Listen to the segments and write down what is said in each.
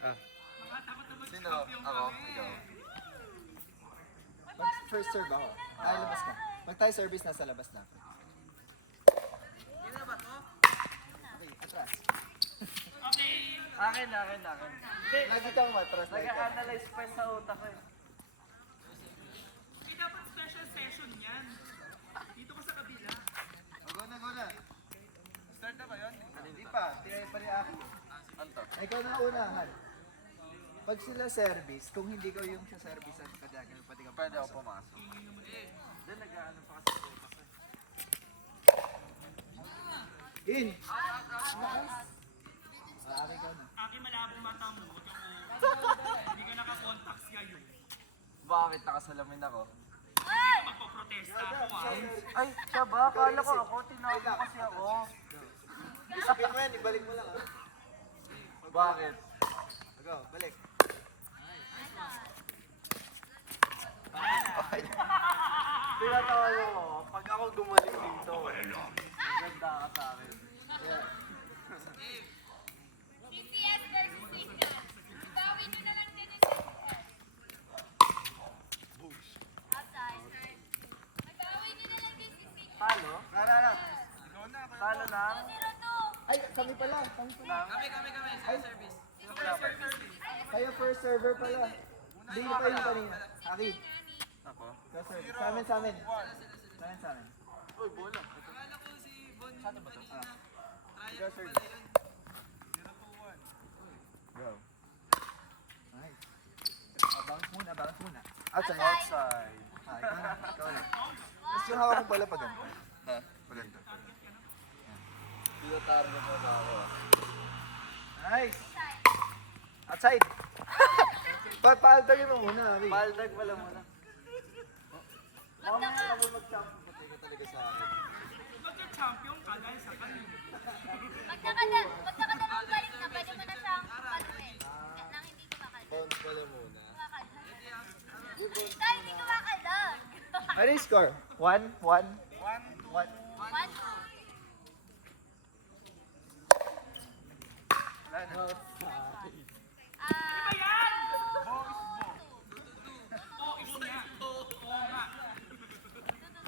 Ah. Sino? Ako? Ikaw? Pag first serve ako. Tayo labas ka. Pag tayo service, nasa labas na ako. Okay, atras. Akin. Hindi, Lagi kang matras. Lagi ka. nag-analyze pa sa utak ko eh. Dapat special session yan. Dito ka sa kabila. Go na. Start na ba yun? Hindi pa. Tinay pa rin akin. Anto? Ikaw na unahan. Pag sila service, kung hindi ko yung sa service ang kadagan, pati ka Pwede ako pumasok. Hindi, nag-ano pa kasi sa utak ko eh. In! Akin ka na. Aki malabong mata mo. Huwag kang hindi ka naka-contacts ngayon. Bakit nakasalamin ako? Magpaprotesta ako Ay, siya ba? Akala ko ako, tinawag mo kasi ako. Isipin mo yan, ibalik mo lang ah. Bakit? Go, balik. Tinatawag ko, pag ako gumaling dito, maganda ka sa akin. Yeah. CCS versus CCS. Bawi nyo na lang din yung CCS. Outside. Magbawi nyo na lang din si CCS. Talo? Rara. Talo na? 0-2. Ay, kami pala. Kami. Kami. Service. Kaya first server pala. Hindi pa yung kanina. Aki. Ako? First server. Sa amin. Sa amin. Uy, bola. Akala ko si Bon Ah. kanina. First server. Go. Nice. Bounce muna. Outside. Outside. Ah, ikaw na. Mas yung hawak mo pala pag ganito. Ha? Pag ganito. Tinatarget mo na ako. Nice. Outside. Paaltagin mo muna, Abi. Baldag pala muna. Mamaya kami mag-champion. Patay ka talaga sa akin. Magka-champion ka dahil sa kanina. Pag nakadalawang balik na, pwede mo na siyang paluin. Nang hindi kumakaldag. Bounce pala muna. Tayo hindi kumakaldag. Ano yung score? 1-1? 1-1. 1-2. Wala na.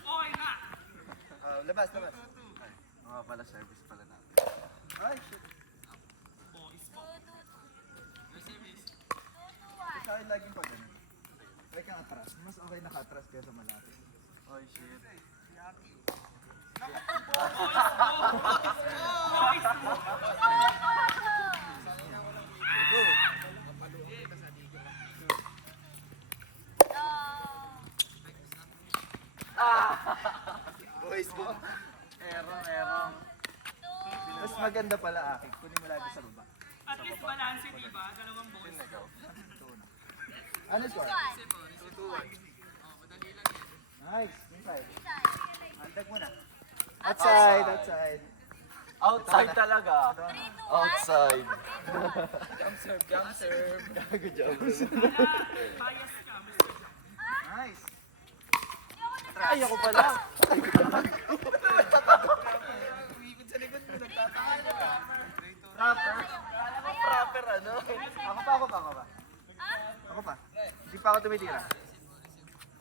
Okay nga. Labas. Mga pala service pala natin. Ay, shit. 2-2. Sa akin laging pag ganun. Like kang atras. Mas okay nakatras kaysa malapit. Oy, shit. Boys mo. Erong. Mas maganda pala akin. Kunin mo lagi sa baba. At least balance, di ba? Dalawang boys. Ano score? 1. Nice. Inside. Inside. Andag muna. Outside. Outside talaga. 3-2-1. Outside. Jump serve. Good job. Bias ka, Mr. Jack. Nice. Ay, ako pala. Proper? Proper ano? Ako pa. Hindi pa ako tumitira.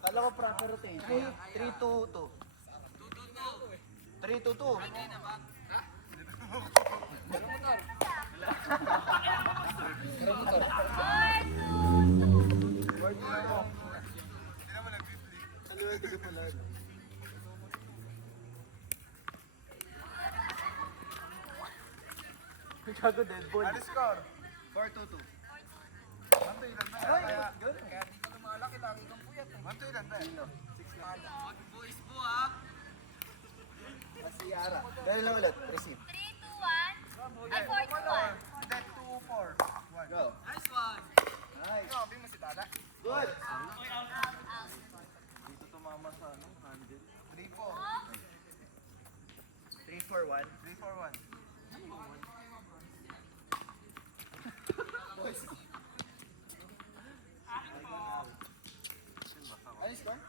Kala ko proper rotation. 3-2-2. 3-2-2. Word mo na ako. Saluwerte ko pala. Gago dead ball. Ano score? 4-2-2. Manto ilan ba? Ay, Kaya good. di ka lumalaki, lagi kang puyat. Manto ilan ba? Boys po, ha? Si Yara. Dahil lang ulit. Receive. 3-2-1. Ay, 4-2-1. Hindi, 2-4. Go. Nice one. Nice. Grabe mo si Dada. Good. Okay, out. Dito tumama sa ano, handle. 3-4. 3-4-1. 3-4-1. Ano score?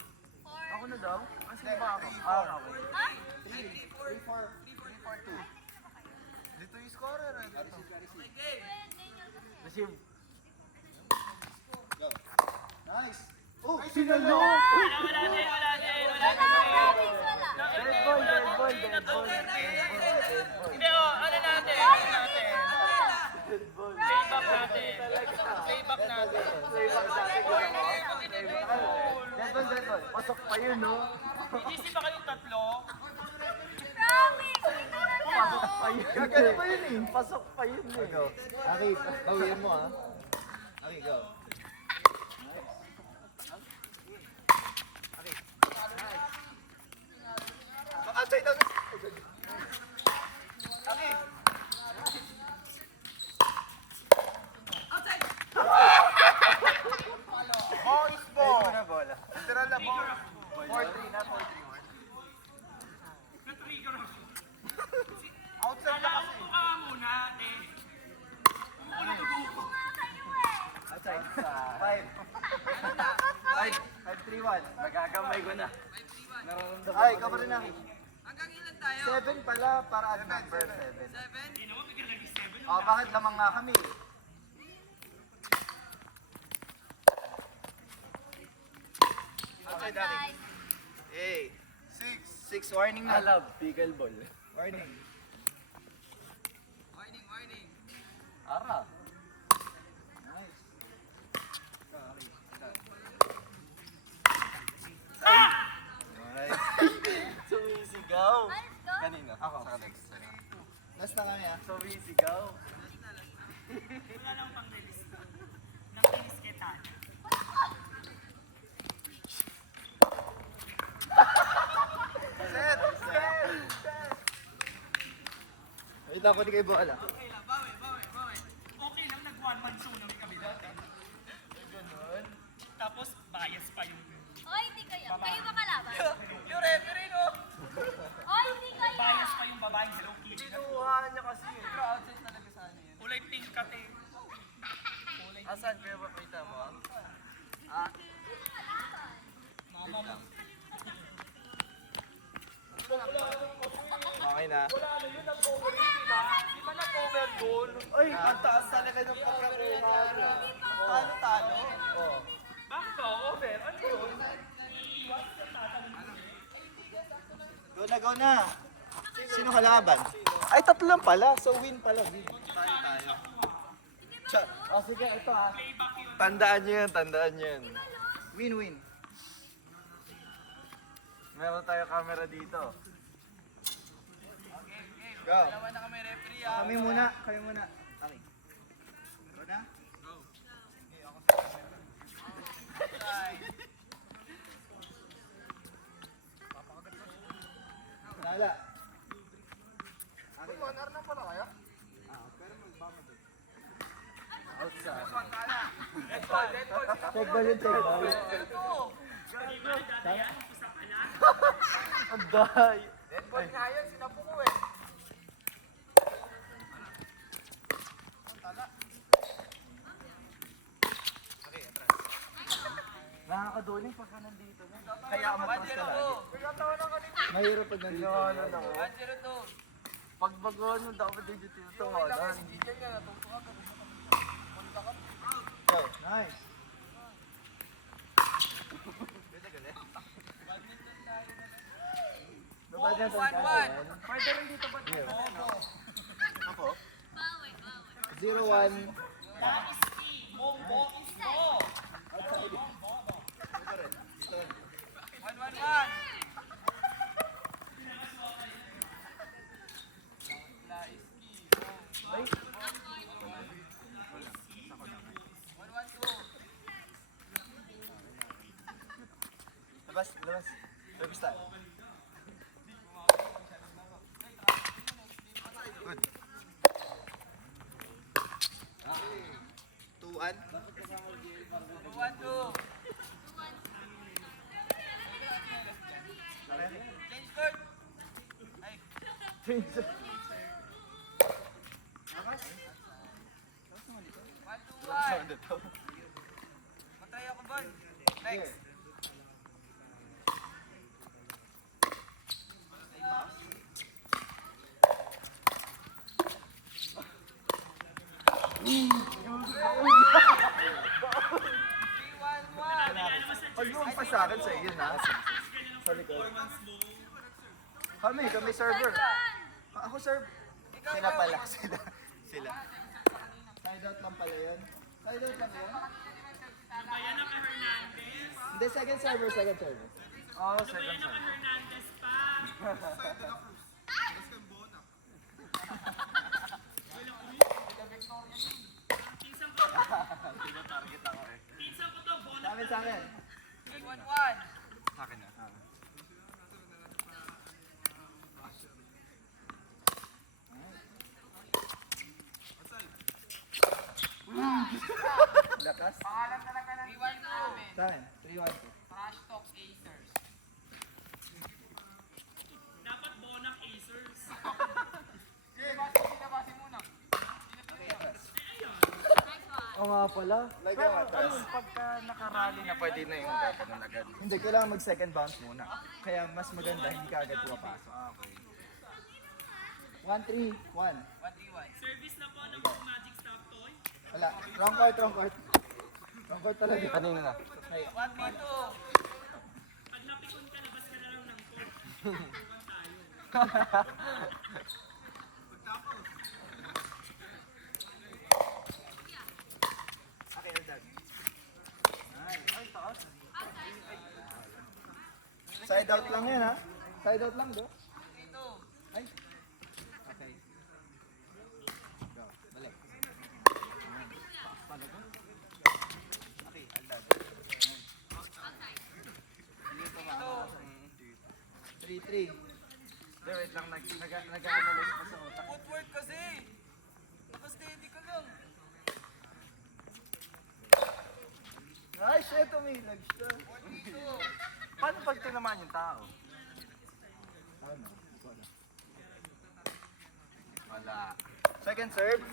4. Ako na daw? Kasi ba ako? Ah, Okay. Ha? 3-4. 3-4-2. Dito yung scorer. Receive ka, receive. Receive. Sinalo! Wala din. Wala, promise, wala. Dead ball, dead ball, dead ball. Hindi, ano natin? Dead ball. Playback natin. Playback natin. Playback natin. Dead ball, dead ball. Pasok pa yun, no? Easy ba kayong tatlo? Promise, ito na lang. Pasok pa yun. Gagano pa yun eh. Pasok pa yun eh. Go. Aki, bawiin mo ha. Aki, go. Outside daw. Aki. Boys Ayun ball. mo na bola. Literal na ball. 4-3 na, 4-3. Na-trigger ako. Outside na Wala, kasi. upo ka muna, ate. Umukulit upo. Outside. 5-3-1. Magagamay ko na. Nararamdaman Ay, ko ikaw pa rin Aki. Hanggang ilan tayo? 7 pala para at number 7. 7? Hindi naman bigyan lagi 7. Oh, bakit lamang nga kami? Outside Aki. Guys, Hey. 6 warning na. Alab, pickleball. Warning. Warning, warning. Ara. Nice. Sumisigaw. let's go. Kanina. Ako. Sa next. Last na kami ah. Sumisigaw. Wala lang pang release. Nakinis kita. Set. Wait lang, kunin kayo bola. Okay lang, bawi, bawi, bawi. Okay lang, nag-one man show namin kami dati. Ganun. Tapos, bias pa yung... Oy, hindi kayo. Kayo ba kalaban? Yung referee, no? Oy, hindi kayo. Bias pa yung babaeng Hello Kitty. Kinuha niya kasi. Pero outside talaga sa ano yun. Kulay pink ka, te. Asan kaya ba kita mo? Mama mo. Okay na. Di ba nag-over goal? Ay, ang taas talaga ng pagkakuha. Talo-talo. Oh. Bakit to? Over? Ano yun? Go na, go na. Sino kalaban? Ay, tatlo lang pala. So win pala. Win. Oh, sige, ito ah. Playback yun. Tandaan niyo yan, tandaan niyo yan. Win-win. Meron tayo camera dito. Go. Dalawa na kami referee, ah. Kami muna. Kami muna. Okay. Go na. Nala. Okay. One hour na pala kayo? Outside. Dead ball, dead ball. Check ball yun, check ball. Ang dahay. Dead ball nga yun. Sinapo ko eh. Nakakaduling pagka nandito na. Kaya matras ka lagi. Nagkatawa na kanina. Mahirap pag nandito. Ano na ako. 1-0-2. Pag baguhan mo, dapat din dito tawanan. Diyan nga, natutuwa ka. Punta ka. Go. Nice. Babad na 1-1. Pwede rin dito ba? Ako? Bawi, bawi. 0-1. Bongbong is go! 1-1-1. Ay, 1-1-2. Labas, labas. Labas tayo. Good. 2-1. 2-1-2. Change court. Ay, change. 1-2-1. Matry ako, Bon. Next. Kaya naman sa sa akin, sa'yo yun ha. Sa likod. Kami server. Ako serve. Sila pala, sila. Side out lang pala yun. Side out lang yun? Bayan na kay Hernandez. Hindi, second server. Oo, second Bayan na serve. kay Hernandez pa. Pinsan ko. Pinsan ko to, Bona. Sa akin. 1-1. Sa akin na. Lakas. Pangalan talaga ng 3-1 namin. Sa akin. 3-1. Trash Talk Acers. Dapat Bonac Acers. Basi muna. Oo nga pala. Pero ano, pagka nakarally na pwede na yung gaganon agad. Hindi, kailangan mag second bounce muna. Kaya mas maganda, hindi ka agad pumapasok. Okay. 1-3, 1. 1-3-1. Service na po ng Magic Stop Toy. Wala. Wrong court. Wrong court talaga. Kanina na. 1v2. Pag napikon ka, labas ka na lang ng court. Tayo. Okay, Eldad. Side out lang yan ha. Side out lang do. 3-2. Ay. Okay. Go. Balik. Paano to? Okay, Eldad. 3-3. Hindi, wait lang. Nag-analyze pa sa utak. Footwork kasi. Nakasteady ka lang. Ay, shit, umilag siya. 1v2. Paano pag tinamaan yung tao? Ano? Wala. Second serve.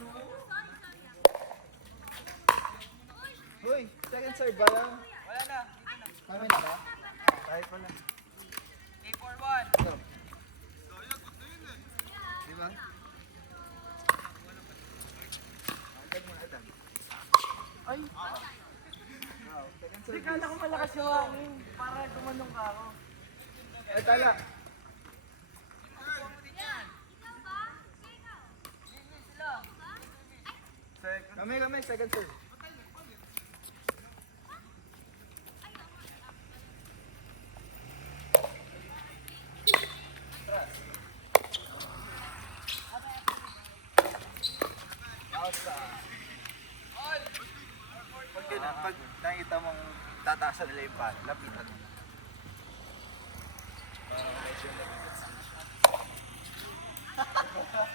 Uy, second serve ba lang? Wala na. Dito na. Kami na ba? Tayo pala. 3-4-1. Ito. Di ba? Agad mo na agad. Ay! Wow, second Hindi, serve. kala ko malakas yung hangin. Para gumanong ka ako. Ay, tala. Second. Kami, second serve. Pag nakita mong tataasan nila yung pad, lapitan mo.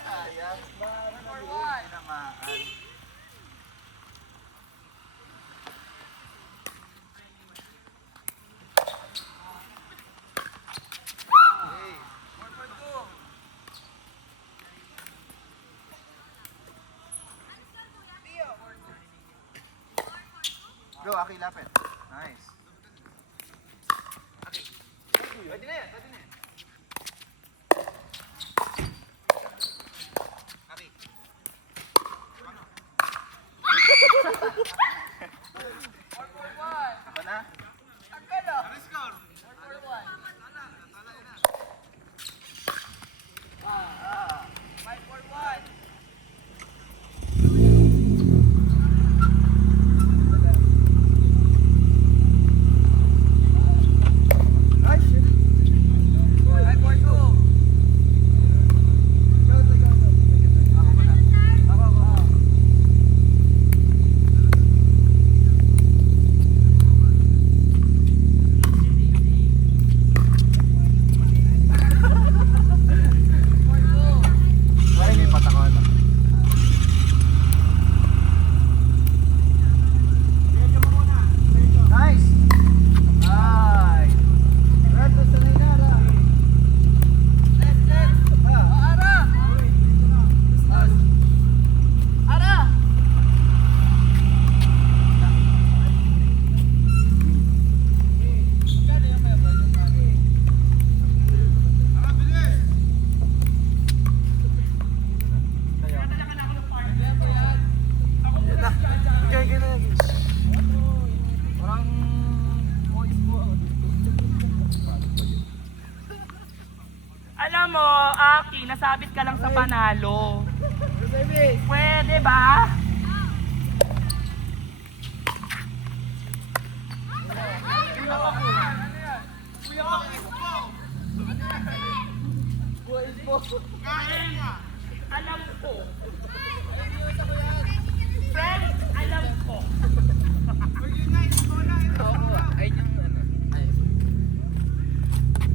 Ayan. Tinamaan. Hey. 4-4-2. Go, Aki, lapit. Nice. Pwede na yan, pwede na yan. Aki. 4-4-1. Ako na? Ang gala. 4-4-1. 5-4-1. Ay, shit. Rocky, nasabit ka lang sa panalo. Pwede ba? Alam ko. Friend, alam ko.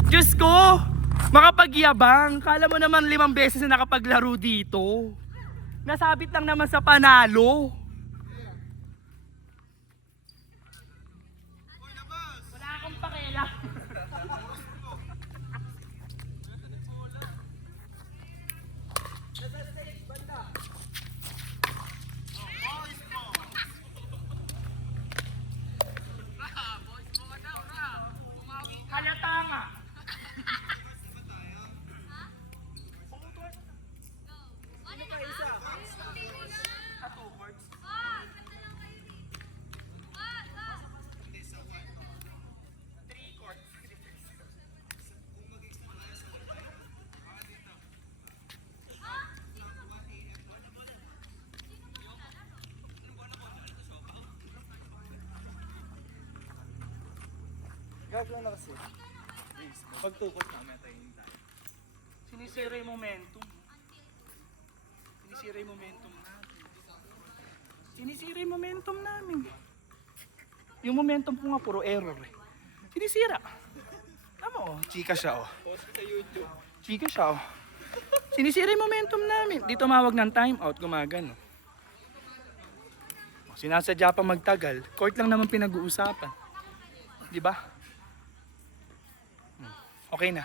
Diyos ko! Makapagyabang! Kala mo naman 5 beses na nakapaglaro dito. Nasabit lang naman sa panalo. Wala akong pakialam. Halata nga. Gagawin na kasi. Pagtukot namin tayo. Sinisira yung momentum. Sinisira yung momentum natin. Sinisira yung momentum namin. Yung momentum ko nga puro error eh. Sinisira. Tama oh, chika siya oh. Chika siya oh. Sinisira yung momentum namin. Di tumawag ng time out, gumagano. Sinasadya pa magtagal. Court lang naman pinag-uusapan. Di ba? Okay na.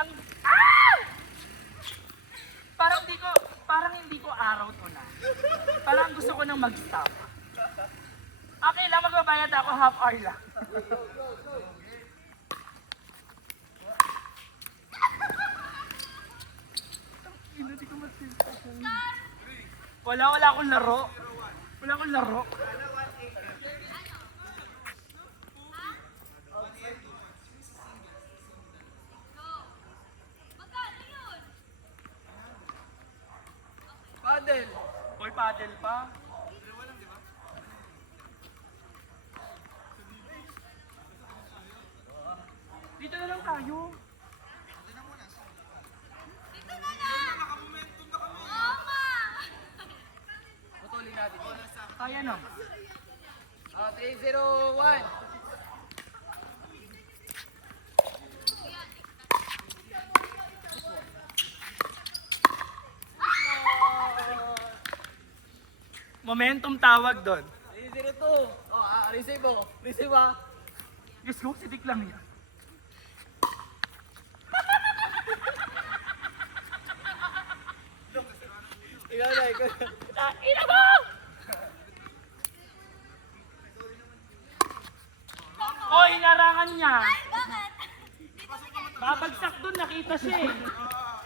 Ang parang hindi ko araw to na. Parang gusto ko nang mag-stop. Okay lang, magbabayad ako, half hour lang. Wala akong laro. Wala akong laro. Paddle. Hoy, paddle pa. Dito na lang tayo. Dito na lang! Oo nga! Putulin natin. Kaya na. 3-0-1. Momentum tawag doon. 3-0-2. Receive oh. Receive ah. Diyos ko, sitik lang yan. Ikaw na, ikaw na. Ina mo! Oy, inarangan niya. Bakit? Babagsak doon, nakita siya eh.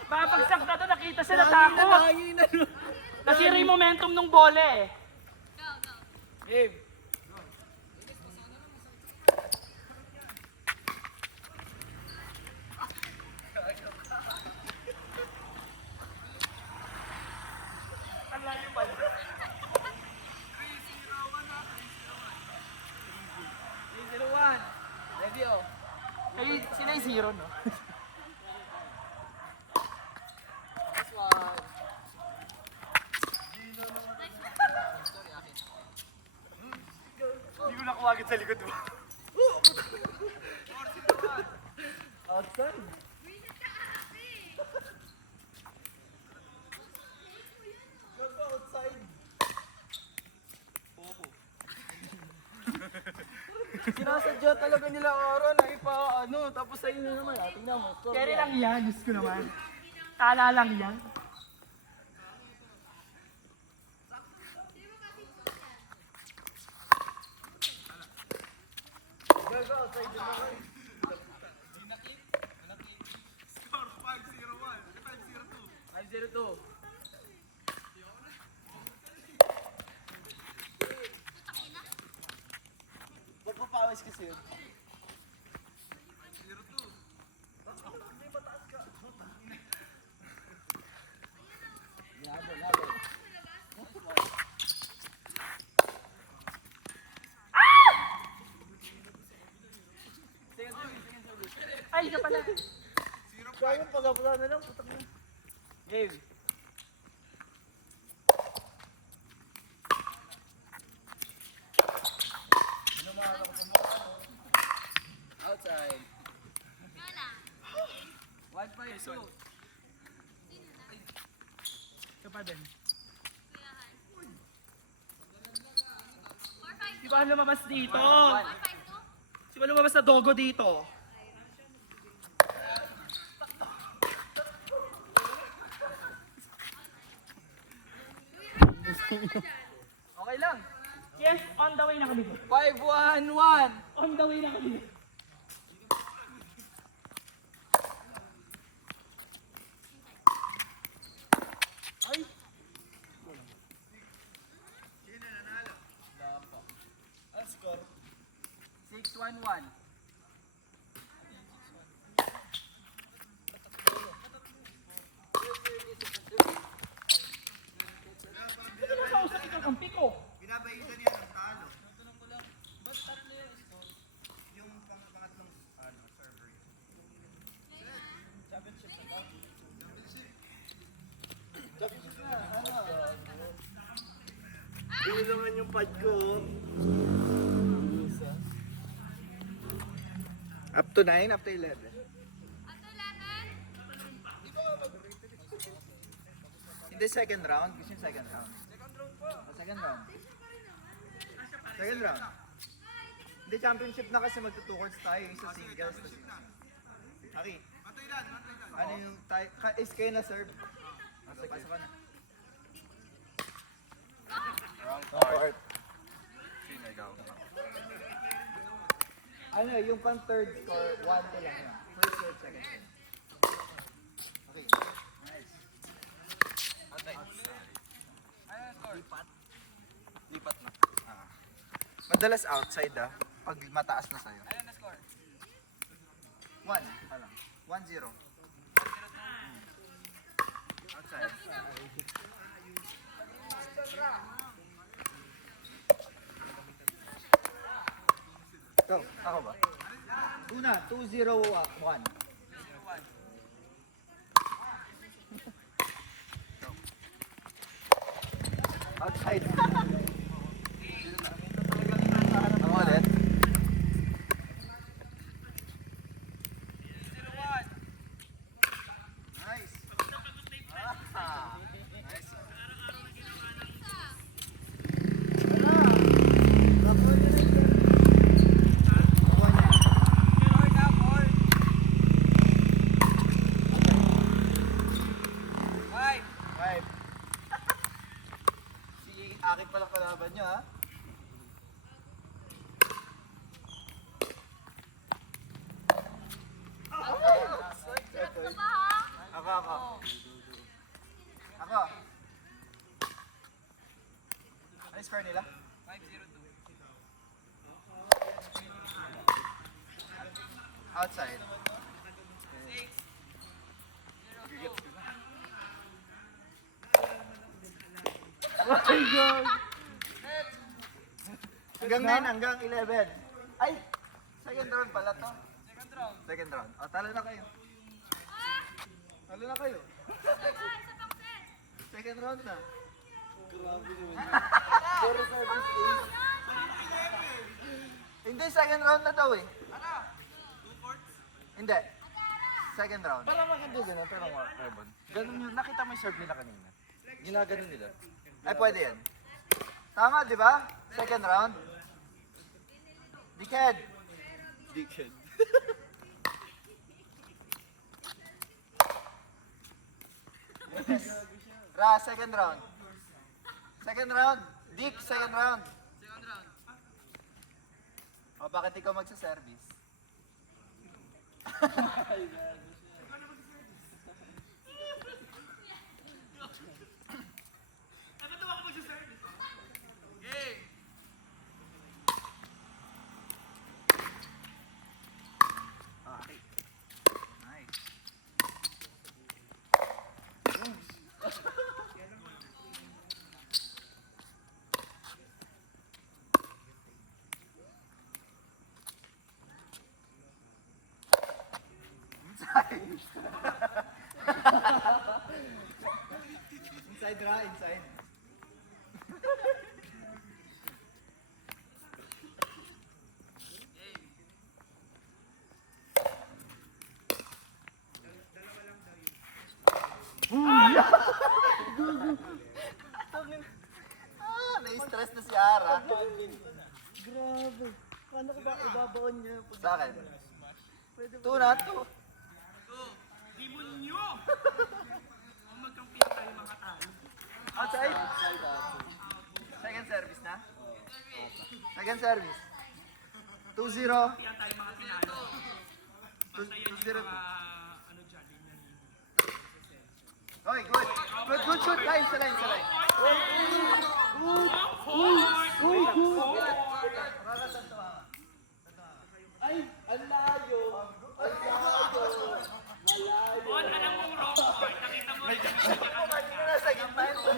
Babagsak na doon, nakita siya, natakot. Nasira yung momentum ng bola eh. Go, go. Game. Ang layo pala. 3-0-1. Ready oh. Sila yung zero, no? This one. Hindi ko nakuha agad sa likod mo. Outside. Sinasadya talaga nila Aaron na tapos sa inyo naman tingnan mo. Carry lang yan, Diyos ko naman. Tala lang yan. Score 5-0-1. 5-0-2. 5-0-2. Ay, ka pala. Sayang pag-apla na lang. Putak na. Game. Outside. Wala. 152. Ka pa din. Kuyahan. Si ba lumabas dito? 452? Si ba lumabas na dogo dito? Okay lang. Yes, on the way na kami. 5-1-1. On the way na kami. Ay, 6-1-1. hindi mo kausap ikaw ang piko. Binabayitan niya ng talo. Yung pangatlong server. Hindi naman yung pad ko. Up to 9, up to 11. At 11? Hindi second round, gusto yung second round. Second round. Second round. Hindi championship na kasi magto-two courts tayo, isa singles. Aki. Ano yung tayo? Is kayo na serve? Pasok ka na. Court. Ano, yung pang third score, 1-2 lang yan. First serve, second serve. Okay. Nice. Lipat na. Madalas outside pag mataas na sa'yo. Ayun na score. 1 pa lang. 1-0. Outside. Go. Ako ba? Una, 2-0-1. Outside. Ako ulit. 0-1. Nice. Nice. Score na, 4. 5. 5. Si Akin pala kalaban nyo, ha? Sarap ka ba ha? Ako. Ako. Ano score nila? 5-0-2. Outside. 6. Oh my God! Hanggang 9, hanggang 11. Ay! Second round pala to. Second round. Second round. O, talo na kayo. Talo na kayo. Isa pang set. Second round na. Hindi, second round na daw eh. Hindi. Second round. Parang maganda ganun, pero Urban. Ganun yung, nakita mo yung serve nila kanina. Ginaganon nila. Ay, pwede yan. Tama, di ba? Second round. Dickhead. Dickhead. Yes. Ra, second round. Second round. Dick, second round. Second round. O, bakit ikaw magsa-service? Game. Okay. Nice. Inside Ra, inside. Na-stress na si Ara. Grabe. Paano ko ba ibabaon niya? Sa akin. Two na, two. Demonyo! Kung magkampiyan tayo mga talo. Outside? Second service na? Second service. 2-0. Kampiyan tayo mga tinalo. Bantayan yung 2-0. mga ano dyan, linya ni. Okay, good. Good shoot. Line sa line, sa line. Bon, alam mo wrong court. Nakita mo rin yung Nasa gitna yun. alam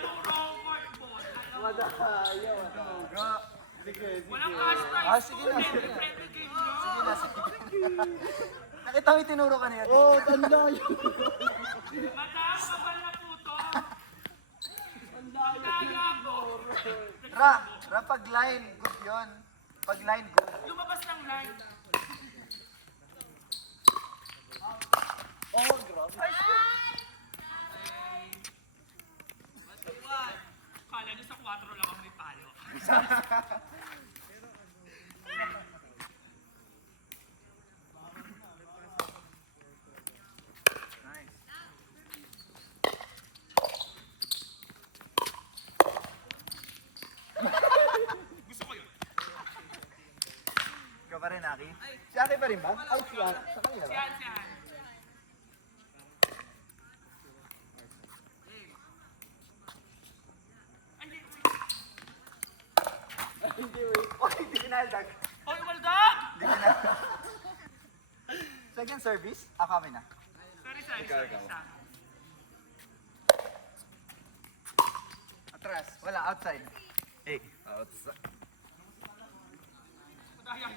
mo wrong court, Bon. Walang cash prize. Sige na, sige na. Friendly game nyo. Sige na, sige na. Nakita mo yung tinuro ka niya. Oo, tanda yun. Madam, kabal na puto. Pagkaya ko. Ra, pag line, good yun. Pag line, good. Lumabas ng line. Oh, grabe. Kala nyo sa 4 lang ako may palo. Nice. Gusto ko yun. Ikaw pa rin, Aki? Si Aki pa rin ba? Ay, si Aki. Sa kanila ba? Siyan, siyan. Hindi, wait. Oh, hindi kinaldag. Hoy, waldag! Hindi kinaldag. Second service? Ako kami na. Sorry. Atras. Wala, outside. Hey, outside. Madayang.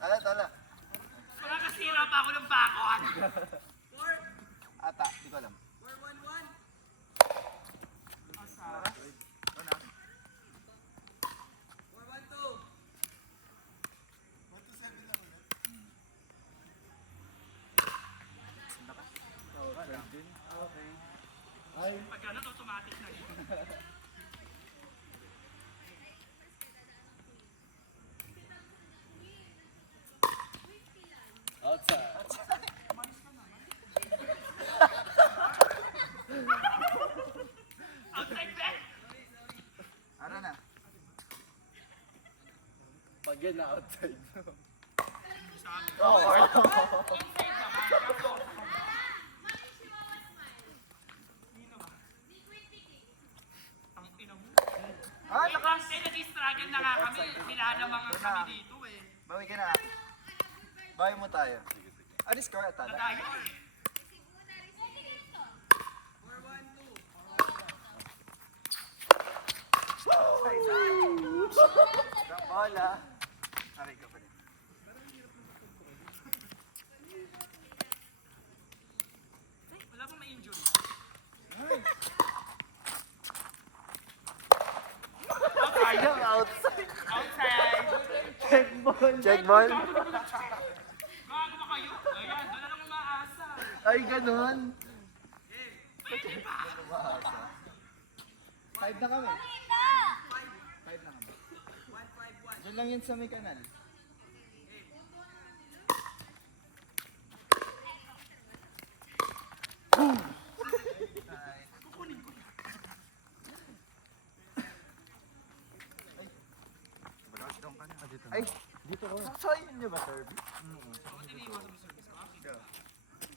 Tala. Wala kasira pa ako ng bakon. Ata, di ko alam. 4-1-1. Ito na. 4-1-2. Pag ano, automatic na yun. Outside bet! Ara na. Pag yan na outside. Oh, Inside naman. Ako. Sino ba? Ang ina mo. Ah, nakas. Eh, nag-struggle na nga kami. Nilalamang kami dito eh. Bawi ka na, Aki. Bawi mo tayo. Ano score at tala? Nadayo. Ang bola. Aray ka pa rin. Wala pang ma-injury. Sayang, outside. Outside! Check ball. Gago ba kayo? Ayan, doon na lang umaasa. Ay, ganun. Five na kami. Kita! Five na kami. Doon lang yun sa may kanal. Ay, dito ko. Saksayin niyo ba, Sir?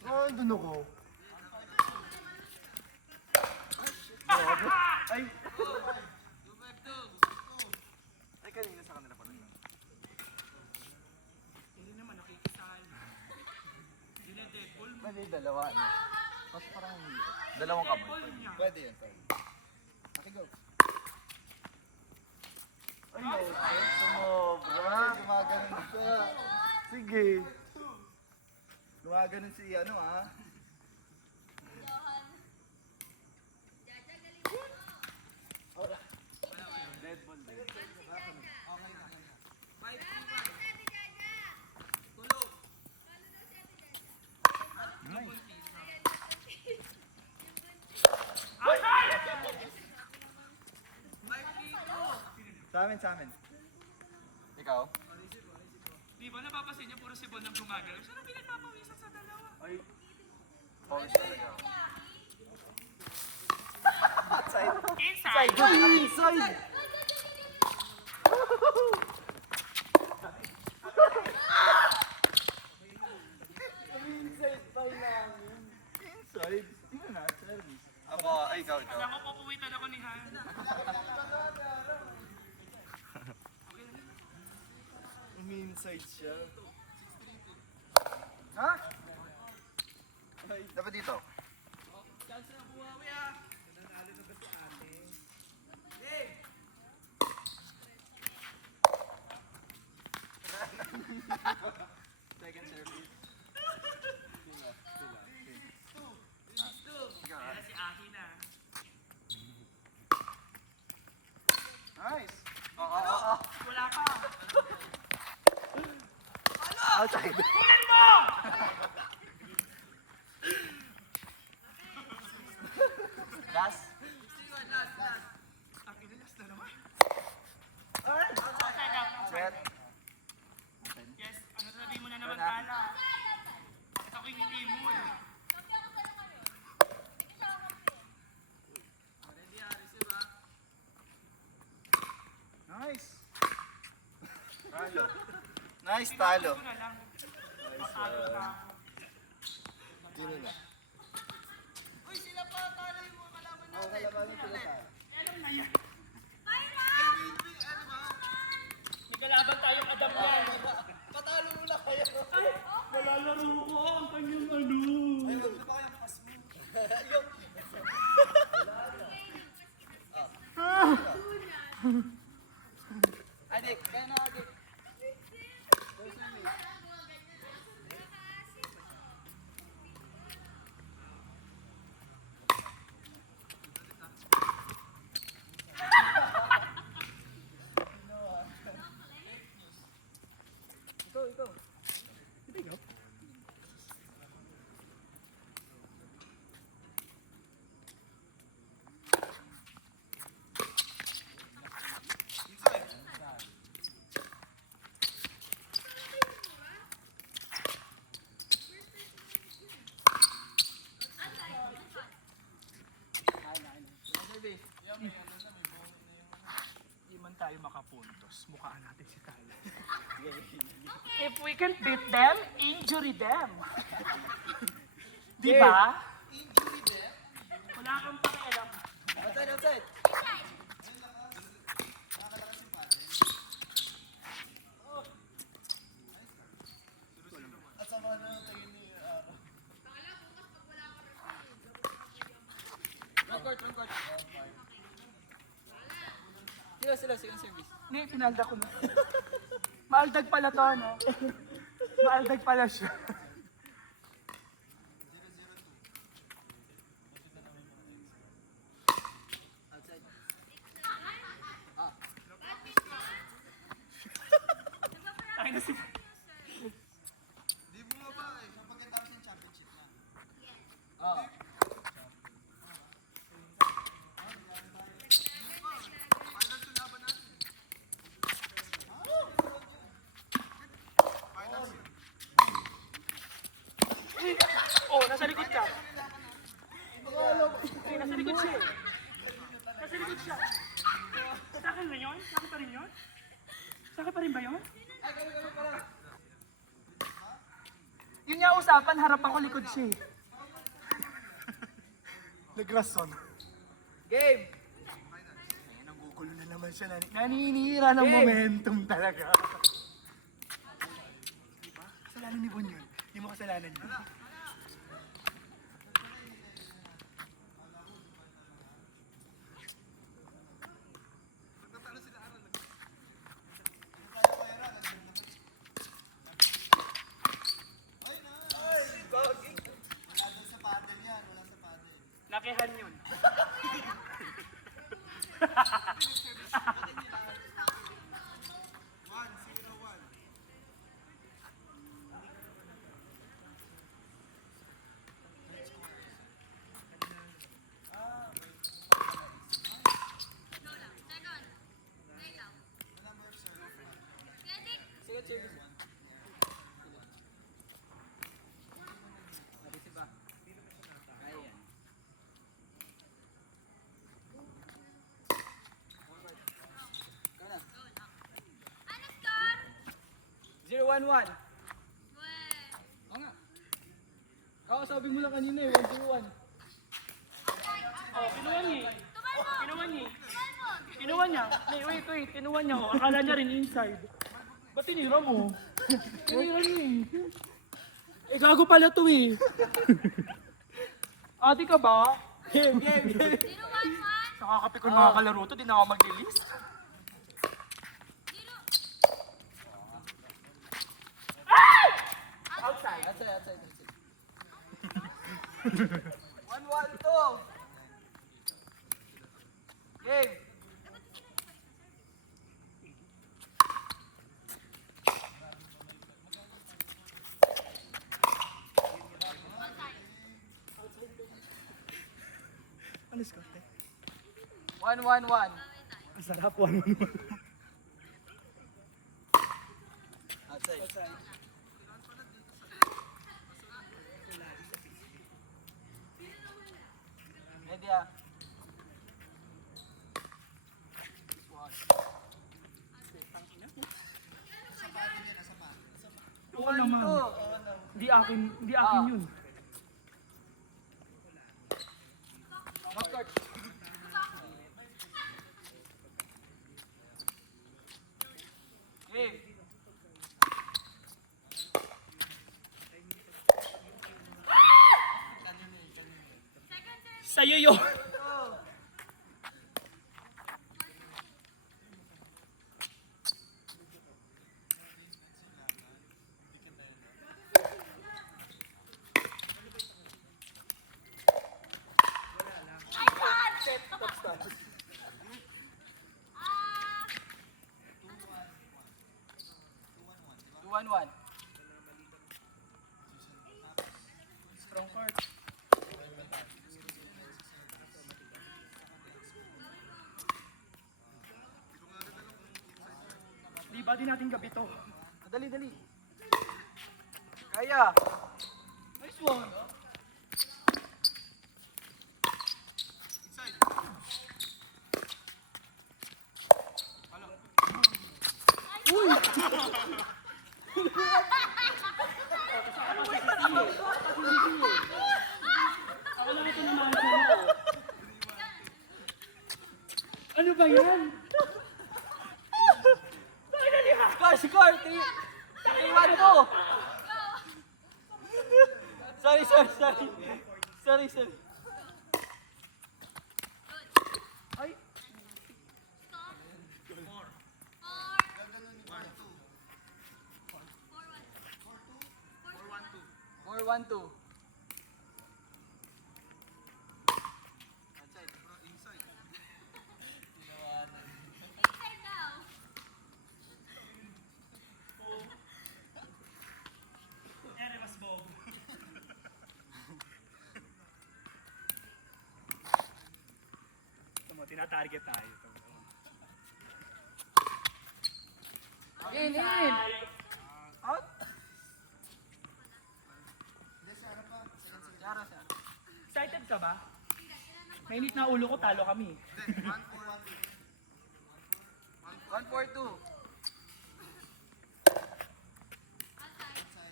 Ay, doon ako. Ay! Ay, kanina sa kanila pa rin. Hindi naman nakikisali. Hindi na deadball mo. Mali, dalawa. Mas parang hindi. Dalawang kamay. Deadball niya. Pwede yun, sorry. Sobra. Gumaganon siya. Sige. Gumaganon si ano ah. Sa amin, sa amin. Ikaw? Di ba napapasin niyo puro si Bon ang gumagalaw? Siya na pinagpapawisan sa dalawa. Ay. Pawis talaga. Inside! Inside! Inside? Tingnan na, service. Ako, ay ikaw. Ako pupuwitan ako ni Han. Umi-inside siya. Ha? Dapat dito. Second service. Si Ahi na. Nice! Wala pa. Outside. Kunin mo! Last. Ang inalas na naman. Set. Yes, ano sabihin mo na naman, Tala? Ito ko yung hindi mo eh. Nice. Talo. Nice, talo. Ito na lang. Matalo ka. Sino na? Uy, sila pa, talo yung mga kalaban Oo, kalabanin sila tayo. Alam na yan. Ano ba? May kalaban tayong Adam yan. Patalo muna kayo. Nalalaro ko ang kanyang ano. Ay, wag na pa kayang pass mo. Adik, kaya na adik. Hindi man tayo makapuntos. Mukhaan natin si Tala. If we can beat them, injury them. Di ba? Injury there. Wala kang pakialam. Outside, outside. Asama na tayo ni Aro. Wrong court, wrong court. Sila, second service. Hindi, pinalda ko na. Maaldag pala to, ano? Maaldag pala siya. Ay, na si... Di mo ba eh, kapag natapos yung championship na. Oo. Final to laban natin. Finals yun. Oh, nasa likod ka. Eh, nasa likod siya eh. Nasa likod siya. Sa akin na yun? Sa akin pa rin yun? Sa akin pa rin ba yun? Yun nga usapan, harap ako, likod siya eh. Nagrason. Game! Eh, nagugulo na naman siya. Naninira ng momentum talaga. Diba? Kasalanan ni Bon yun. Hindi mo kasalanan yun. Ano score? 0-1-1. Weh. Oo nga. Kakasabi mo lang kanina eh, 1-0-1. Oh, kinuha niya. Tumalbo. Kinuha niya. Tumalbo. Kinuha niya. Wait. Kinuha niya. Oh. Akala niya rin inside. Ba't tinira mo? Tinira niya eh. Gago pala to eh. Ate ka ba? Game. 0-1-1. Nakakapikon mga kalaro to. Di na ako mag-release. Zero. Outside. 1-1 to. Game. Ano score? 1-1-1. Ang sarap. 1-1. Outside. Ready ah. Oo naman. Di akin yun. Backcourt. Game. Sa'yo yun. Ah, 2-1-1. Strong card. Di ba din natin gabi to? Dali. Kaya. Nice one. Ano ba yan? Score! 3-1 to! Sorry. Ay, stop. 4-1-2. Inside daw. Ere, mas bobo. Ito mo, tinatarget tayo. In! Out? Excited ka ba? Mainit na ulo ko, talo kami. 1-4-2.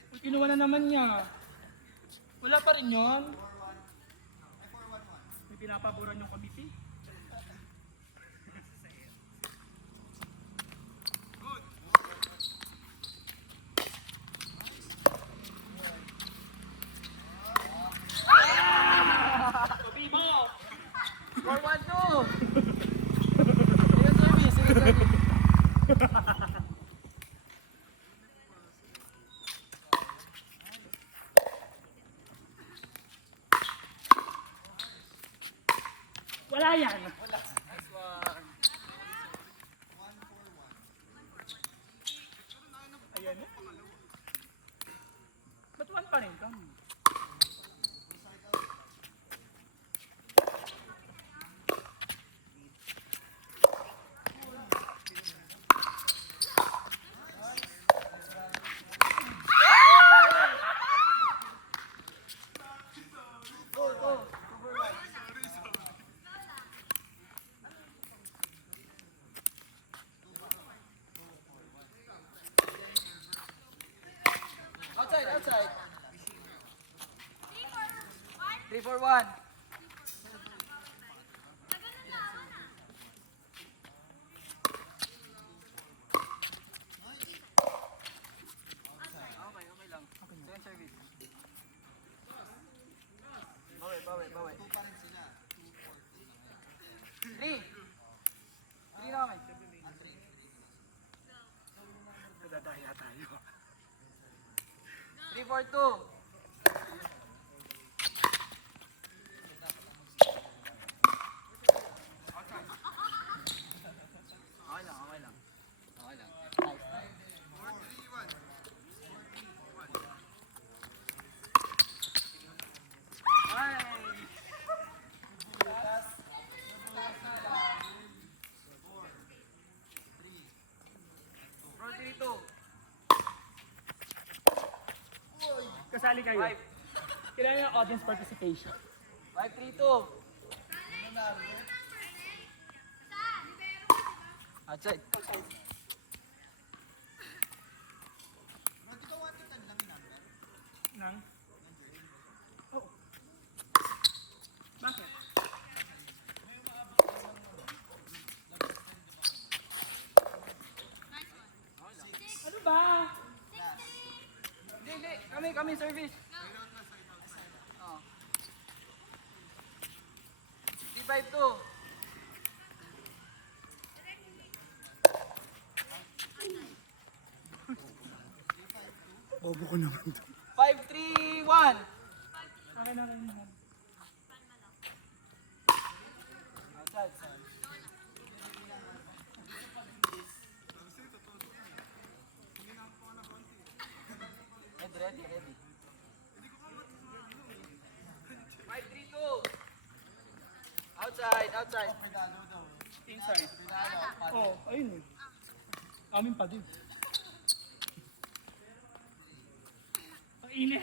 Uy, kinuha na naman niya. Wala pa rin yun. May pinapaboran yung committee. Bibo! 4-1-2. Sige, service. Wala pa rin kami. Outside, outside. 3-4-1. Okay lang. Second service. Bawi. 3. 3 na kami. Nadadaya tayo. 3-4-2. Okay lang. Bro, 3-2. Kasali kayo. 5. Kailangan ng audience participation. 5-3-2. Outside. Nang? Oo. Bakit? Ano ba? Hindi. Kami service. Oh. 3-5-2. Bobo ko naman to. 5-3-1. Akin na rin. Outside. Ready. 5-3-2. Outside. Inside. Oo, ayun eh. Amin pa din. Ang init.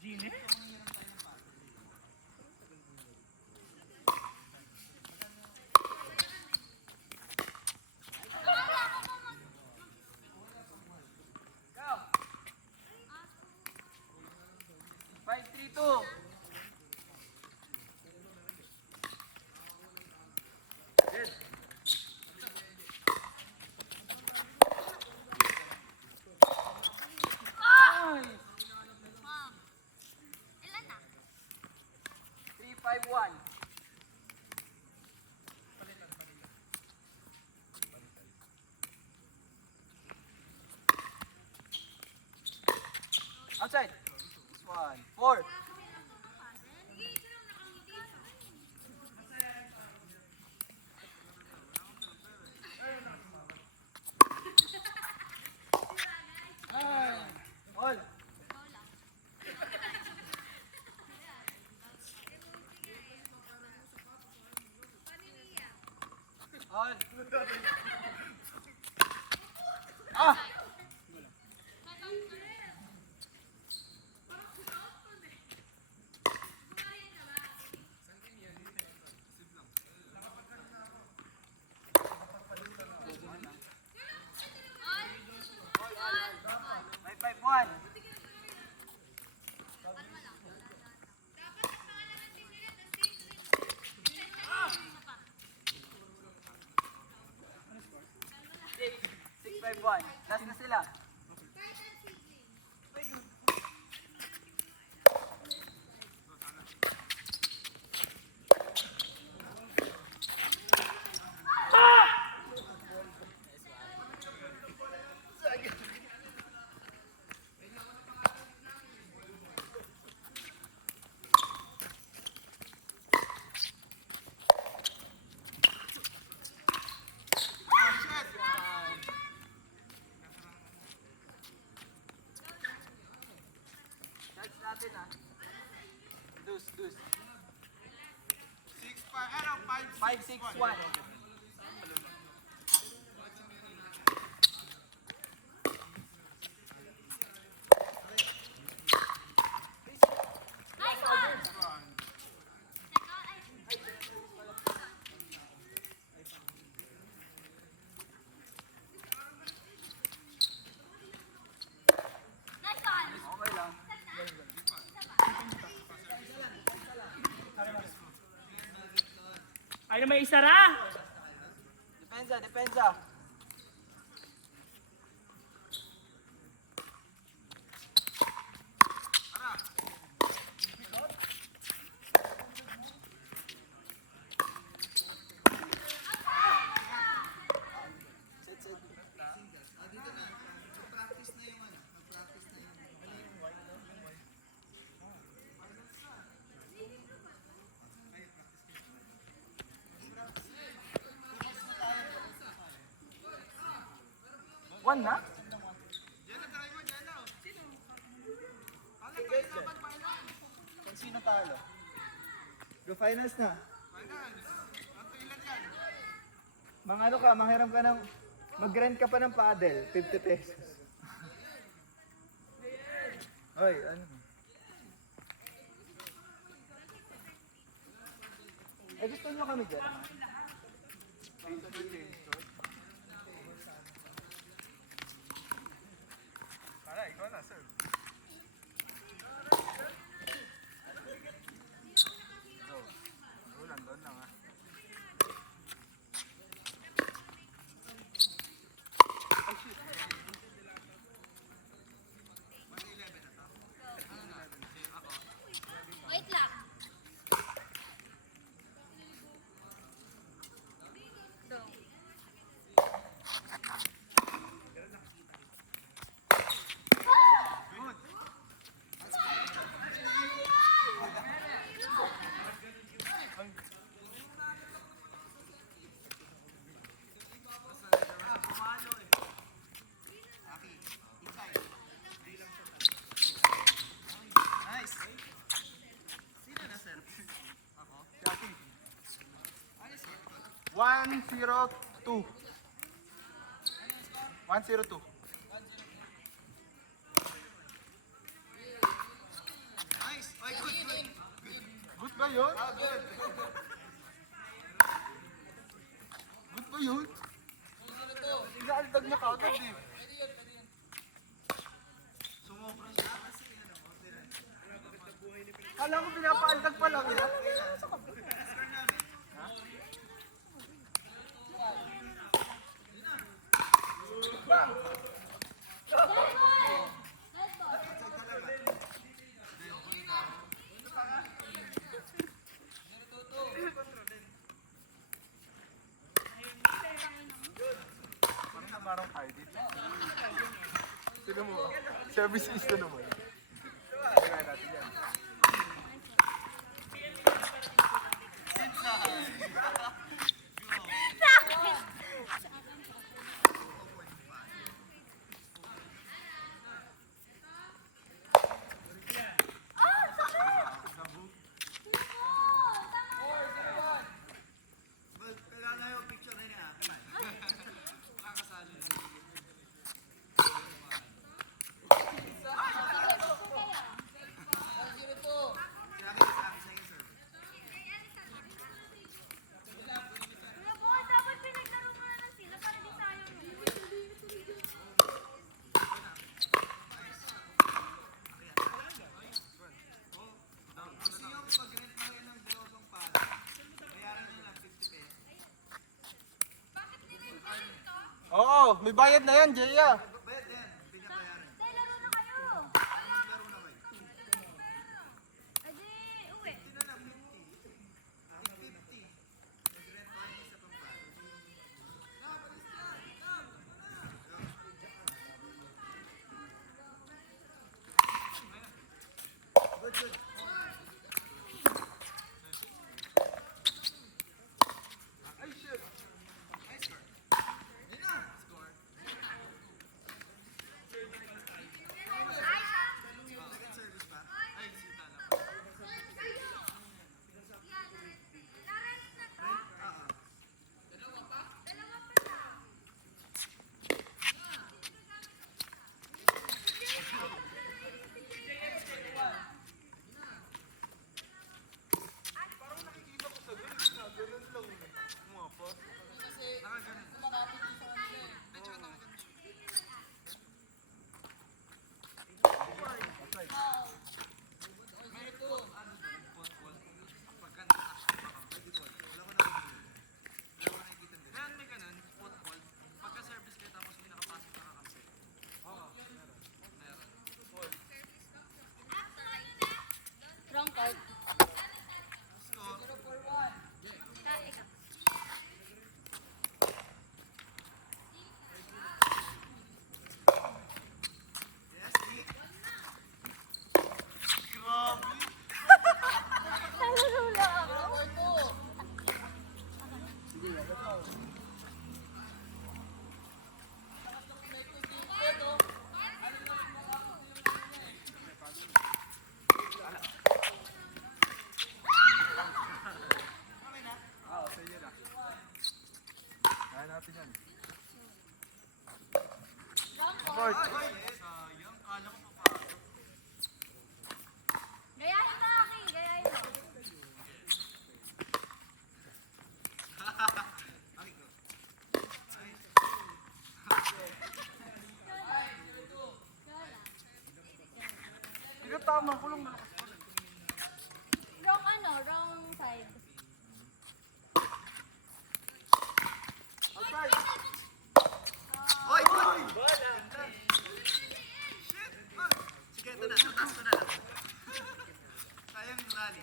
Gine? Go. 5-3-2. Good. Nice. Ilan na? 3-5-1. Outside. This one. 4. All. All. Ah! Five, 5-1. 1. Last na sila. Charge natin ah. Dus. 5, 6, 1. Nice one! Nice one! Okay lang. Ay na may isara! Depensa. One na? Kung sino talo? Go finals na. Mga ano ka, manghiram ka ng, mag-rent ka pa ng paddle, 50 pesos. Hoy, ano? Eh, gusto nyo kami dyan? Wait lang. Nice! Sino na sir? Ako? 1-0-2. 1-0-2. Nice! Ay, good! Good ba yun? Good ba yun? Inaaldag niya kaagad eh. Sumobra siya kasi ano, Kala ko pinapaaldag pa lang yan. Parang namarang tayo dito. Sino mo? Service is na naman. Kaya natin yan. kailangan yung picture na niya. Oh, may bayad na yan, Jeya. Tay, laro na kayo. Adi, uwi. Wrong card. Ikaw. Nalulula ako. Kaya natin yan. Wrong card. Gayahin mo, Aki. Gayahin mo. Hindi tama, kulong na. Wrong ano? Wrong side. Oy! Oy! Sige, ito na. Ito na. Sayang rally.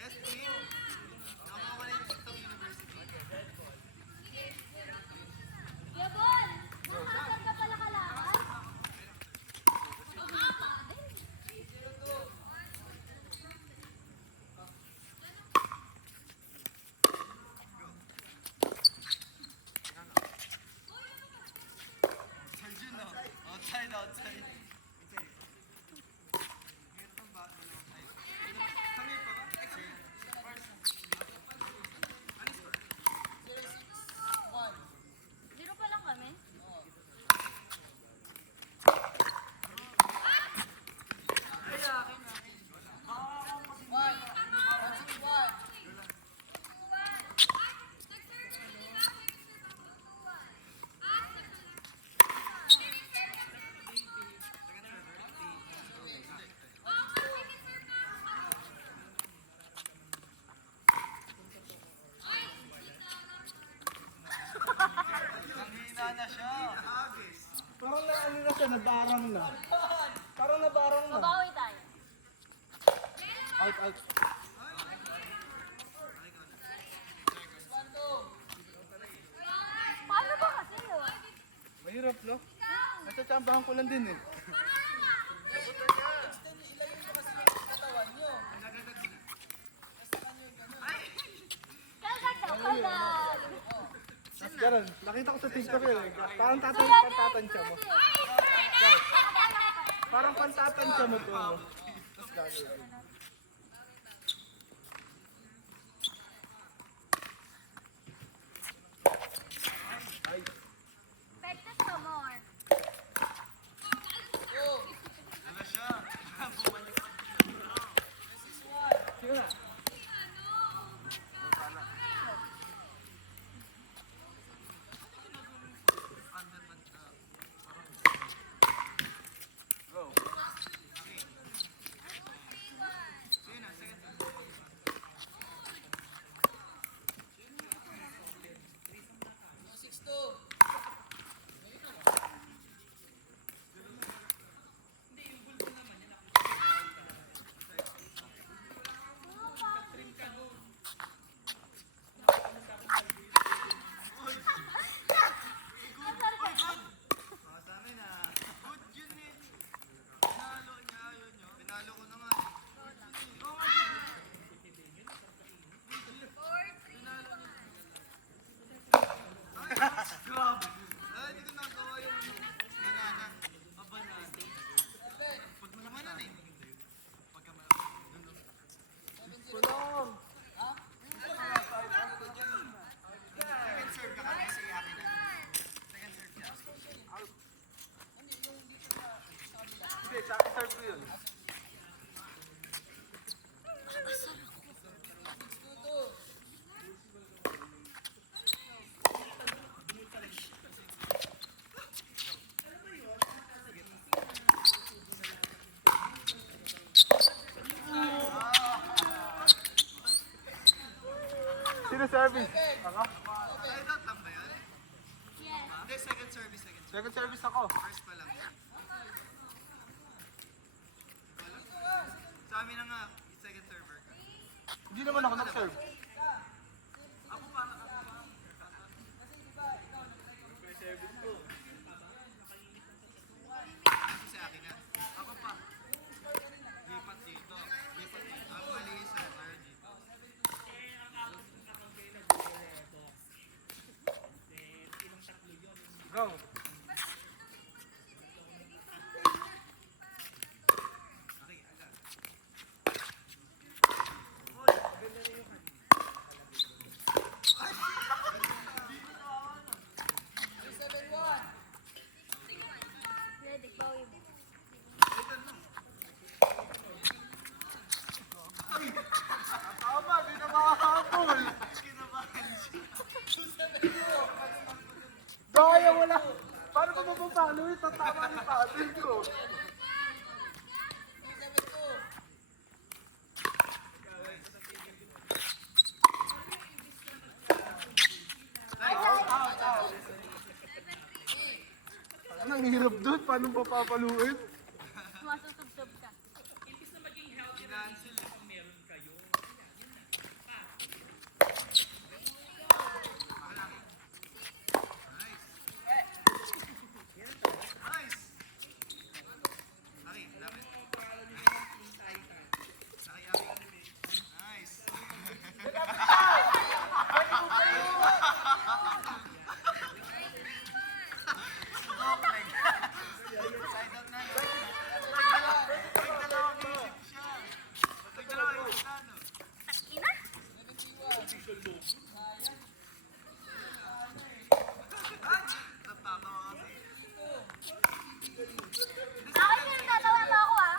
Yes, team. Nakakuha na yung TikTok University. Yabon! Nasaan ka pala kalakas? Outside, outside. Zero pa lang kami. Nanghina na siya. Parang na ano na siya, nabarang na. Parang nabarang na. Babawi tayo. Out, out. Paano ba kasi yun? Mahirap, no? Natachambahan ko lang din eh. Kagat daw, kagat. Mas ganun. Nakita ko sa TikTok yun eh. Parang pantatansya mo. Parang pantatansya mo to. No? Mas gano'n. Practice ka more. Ano siya? Sige na. service. Ako? Side out lang ba yan? Yes. Hindi, second service. Second service ako. First pa lang. Sa amin na nga, second server ka. Hindi naman ako nag-serve. Kasi sa akin na. Ako pa. Lipat dito. Ako mali yung server dito. Go. Ready, bawi mo. Tama, di na makakapol. Daya, wala. Paano ko mapapalo ito? Tama yung patin ko. Ano, ang hirap doon? Paano papapaluin? Masusubsob ka. Nice! Aki, lapit. Aki. Nice. Side out na. Nagdalawang isip siya. Nagdalawang isip na, no? Ina? Natatawa kasi. Bakit yun? Tatawa mo ako ah.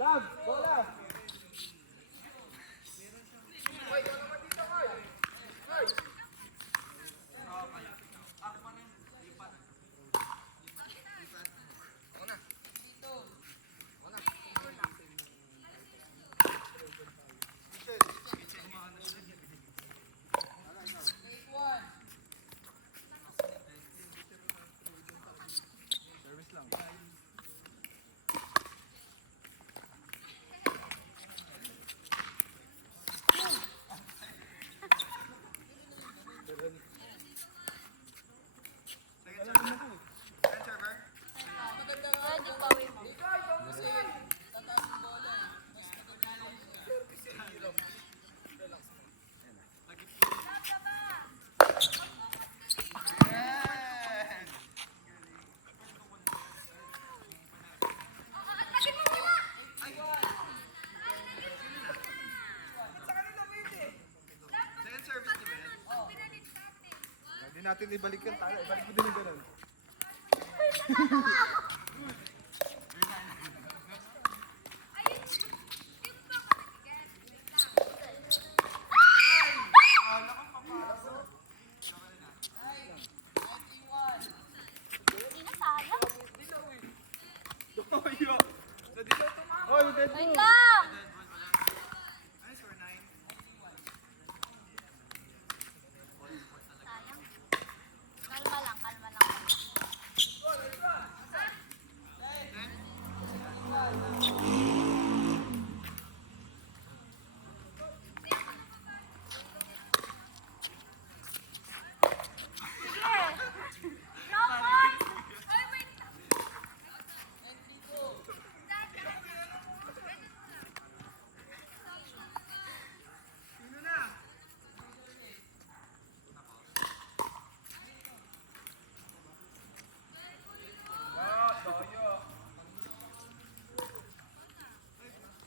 Love, bola. Service lang. Second server. Second server. Ready, bawi mo. Yes! Second service na ba yan? Hindi natin ibalik yun. Tayo, ibalik mo din yung ganun. Ina, sayang. Oy, dead Wait mo. lang. Ay, score 9. Sayang. Kalma lang, kalma lang.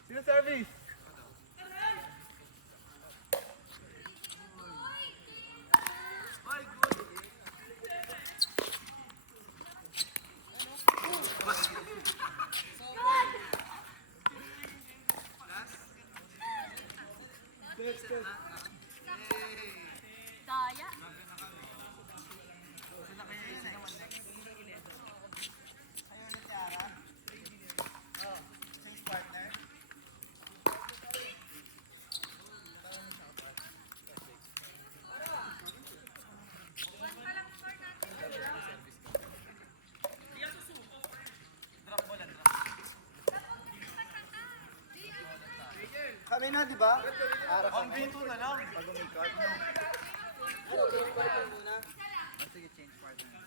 Sino service? Daya. Kami na, di ba? Ang bito na lang. Pag umikot. Sige, change partner.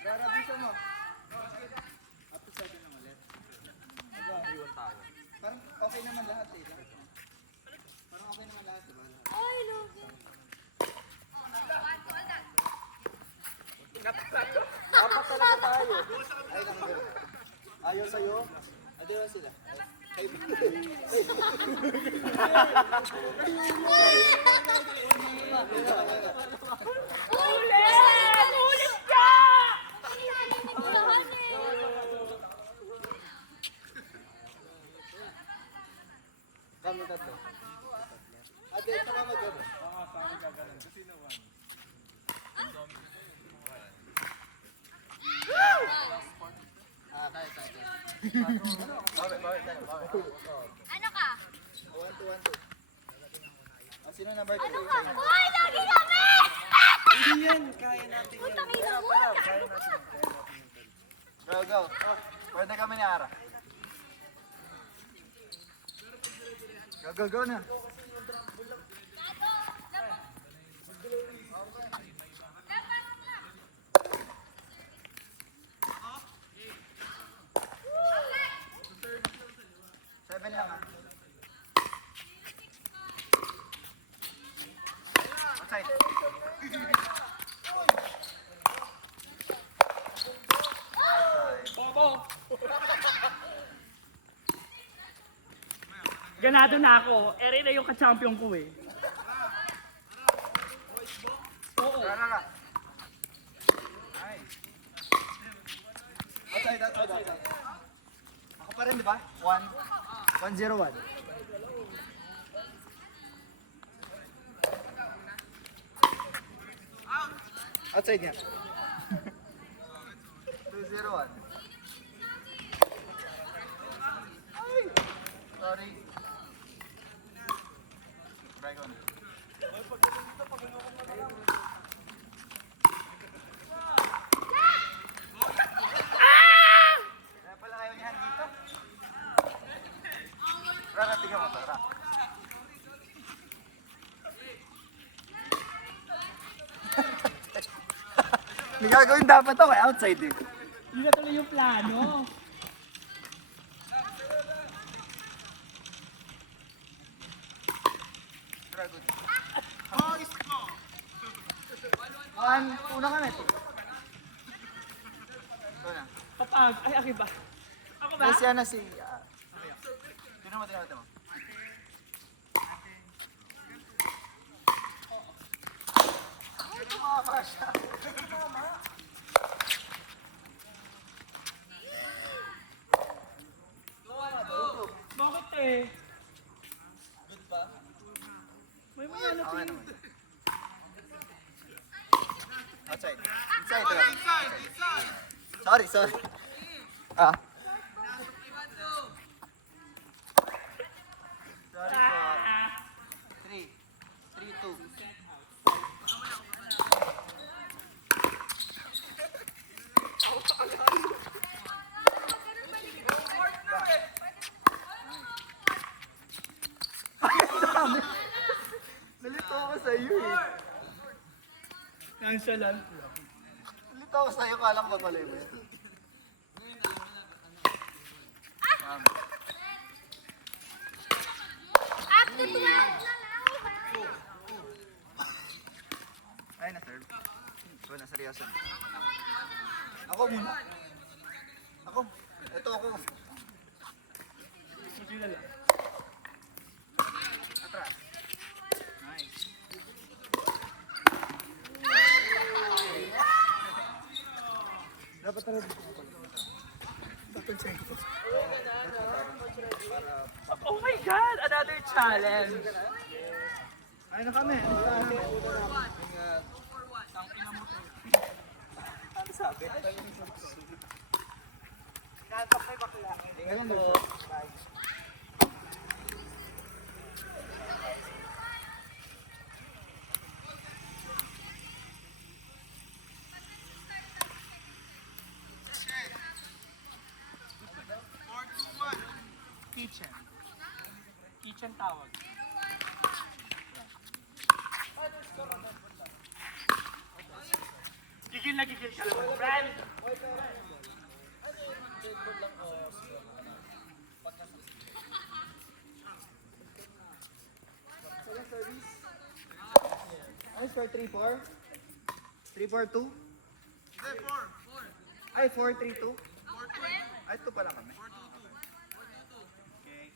Rarabisa mo. Up to second lang ulit. Parang okay naman lahat eh. Parang okay naman lahat, di ba? Ay, Logan. Apat talaga tayo. Ay, nakagano. Ayaw sa'yo? Ado na sila. Ulit! Ulit ka! Naglahan eh. Kami tatlo. Ate, ito ka mag-ano. Kaya. Ano ka? 1, 2, 1, 2. Sino number 2? Ano ka? Hoy, lagi kami! Hindi yan. Kaya natin yan. Putang ina mo! Go, go. Pwede kami ni Ara. Go, go, go na. Seven lang ah. Outside. Ganado na ako. Ere na yung ka-champion ko eh. Rara. Nice. Outside. Ako pa rin, di ba? 1-0-1. Outside niya. 2-0-1. Ay! Sorry. Try ko na. Kaya pala ayaw niya dito. Rara, tingnan mo to, Rara. May gagawin dapat ako eh, outside eh. Hindi na tuloy yung plano. Dragon. Una kami. Ito na. Papag. Ay, okay ba? Ako ba? Kasi yan na si... Tignan mo. Ay, tumama siya. Bakit eh? May mga ano Okay eh. naman. Outside. Inside. Sorry. Ah. Sorry po. 3-2. Nalito ako sa iyo eh. Yan siya lang. Nalito ako sa iyo, kala ko pala yun. Up to 12 na lang. Ay, na-serve. So, seryoso. Ako muna. Ito ako. Sila lang. Atras. Nice. Dapat talaga Oh my God! Another challenge! Ay na kami. Wala na. Ano sabi? Ingat po. Kitchen. Kitchen tawag. Gigil na gigil ka naman, friend! Ano score? 3-4? 3-4-2? Ay, 4-3-2? Ay, 2 pala kami. Okay.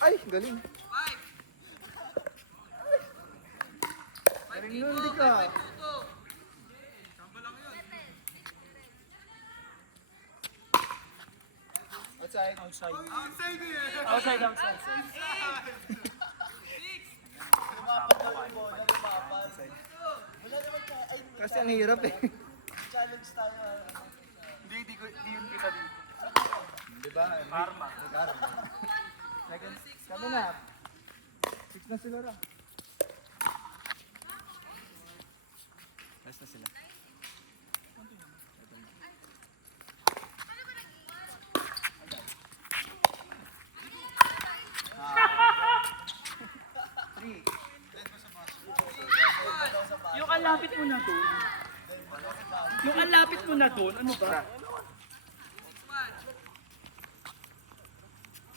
Ay, galing. Galing nun, di ka. Outside. Outside. Outside, outside. Kasi ang hirap eh. Challenge tayo. Hindi yun kita dito. Di ba? Karma. May karma. Second. Kami na. 6 na sila ra. Last na sila. Yung alapit mo na doon. Yung alapit mo na doon, ano ba?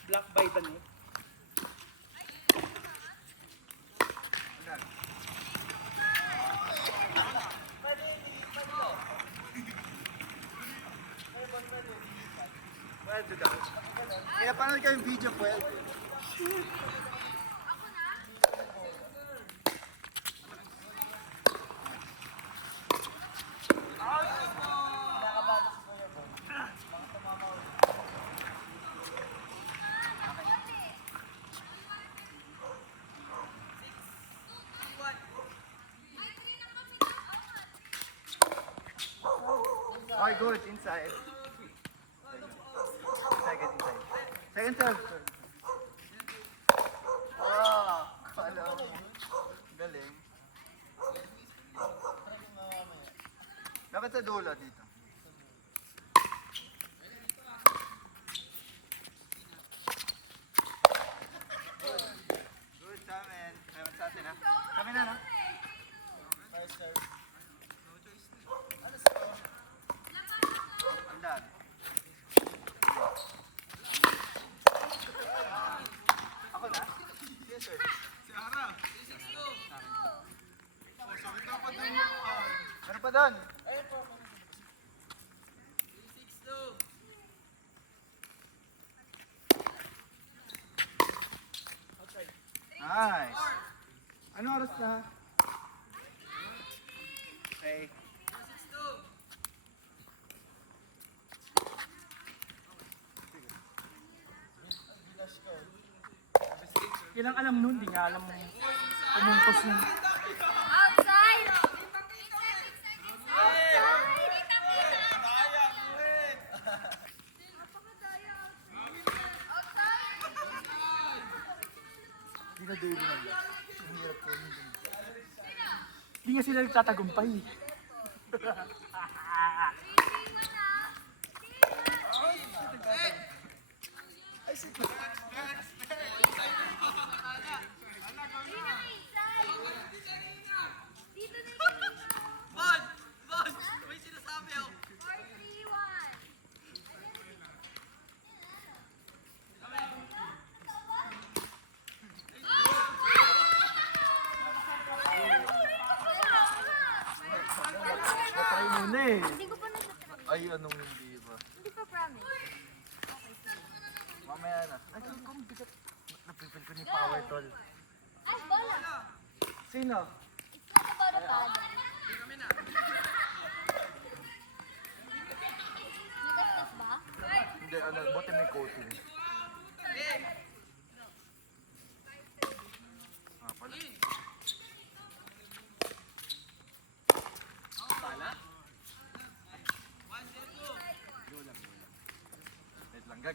Black by the net. Pwede daw. Kaya panood kayong video, pwede. Okay, good. Inside. Second inside. Second serve. Wow! Alam mo. Galing. Dapat sa dulo dito. Good sa amin. Meron sa atin ha. Kami na, no? Andan. Ako na? Yes, sir. Meron pa doon. Nice. Ano oras na? Okay. Yan ang alam nun, di nga alam mo. Pumumpos nun. Outside! Hindi na dulo na. Ang hirap ko. Hindi nga sila nagtatagumpay. Bon! Bon! May sinasabi ako. 4-3-1. Patay muna eh. Hindi ko pa nasa-try. Ay, anong hindi ba? Hindi pa promise. Mamaya na. Ay, kung bigat. Napipil ko ni Power Tol. Ay, bola! Sino? It's not about a ball. Nagastos ba? Hindi, ano, buti may coating.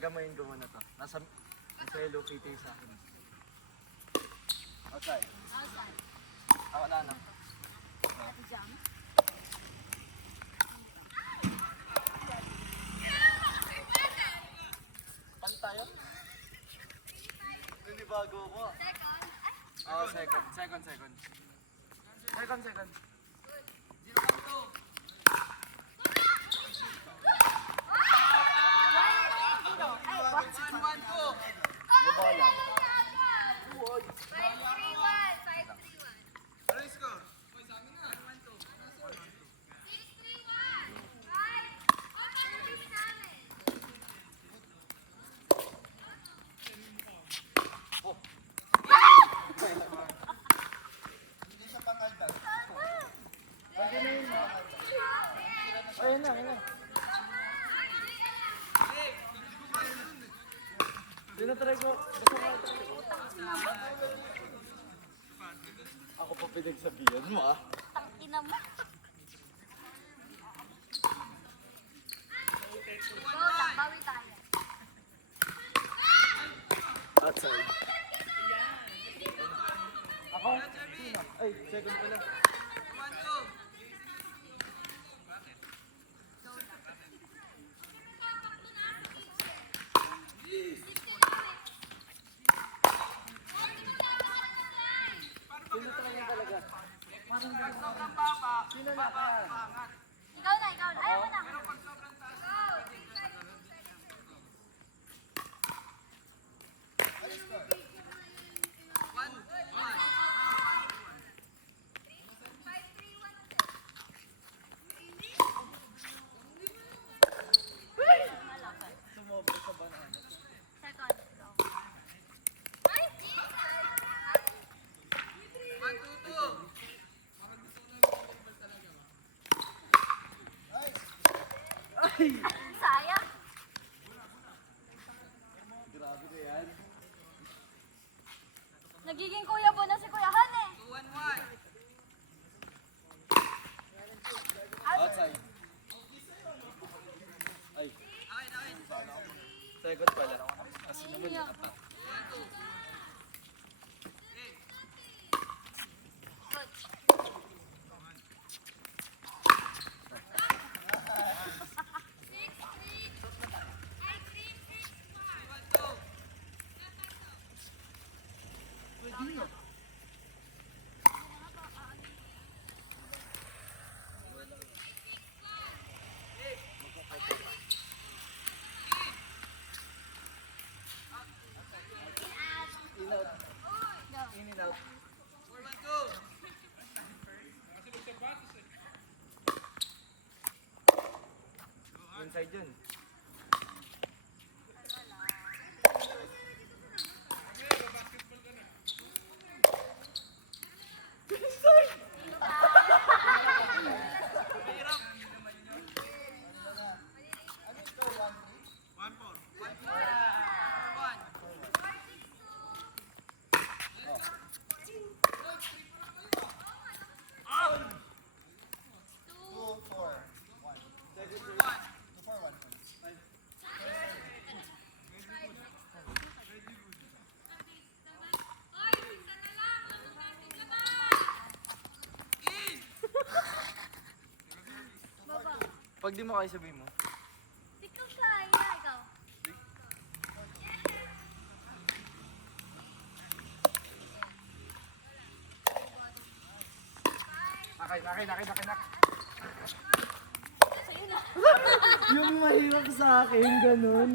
Gagamayin ko muna to. Nasa Hello Kitty sa akin. Outside. Outside. Wala na. Ate Jam. Pan tayo? Nanibago ko. Second. Ay, Oh, second. Second. Bobola. 5-3-1. 5-3-1. Ano yung score? 6-3-1. Right. O, paano din namin? Ayun na. Tinatry ko. Ako pa pinagsabihan mo ah. Tangina mo. Go lang, bawi tayo. Outside. Ako? Sino? Ay, second pala. Ikaw na. Ayaw mo na. Second. Go. Ay! Sayang. Grabe ko yan. Nagiging kuya po na si Kuya Han eh. 2-1-1. Outside. Ay. Second pala. Kasi naman yung apat. In and out. 4-1-2. Inside yun. Pag di mo kayo sabihin mo. Ikaw kaya, ikaw. Nakay. Sa'yo na. Yung mahirap sa akin, ganun.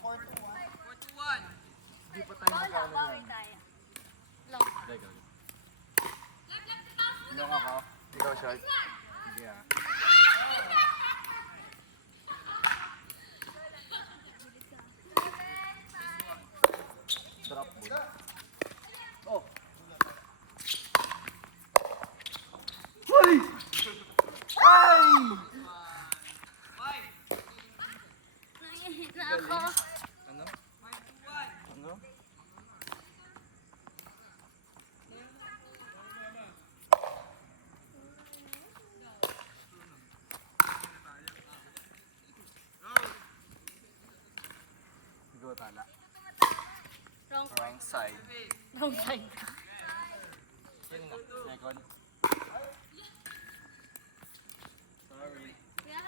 4-2-1. Di pa tayo Go lang, magkano bawi yan. tayo. Long. Ilong ako. Ikaw short. Sige ah. Drop ball. Oh! Hoy! Ay! Nangihit na ako. Ano? 5-2-1. Ano? Wrong side. Wrong side. Yun na. Second. Yan.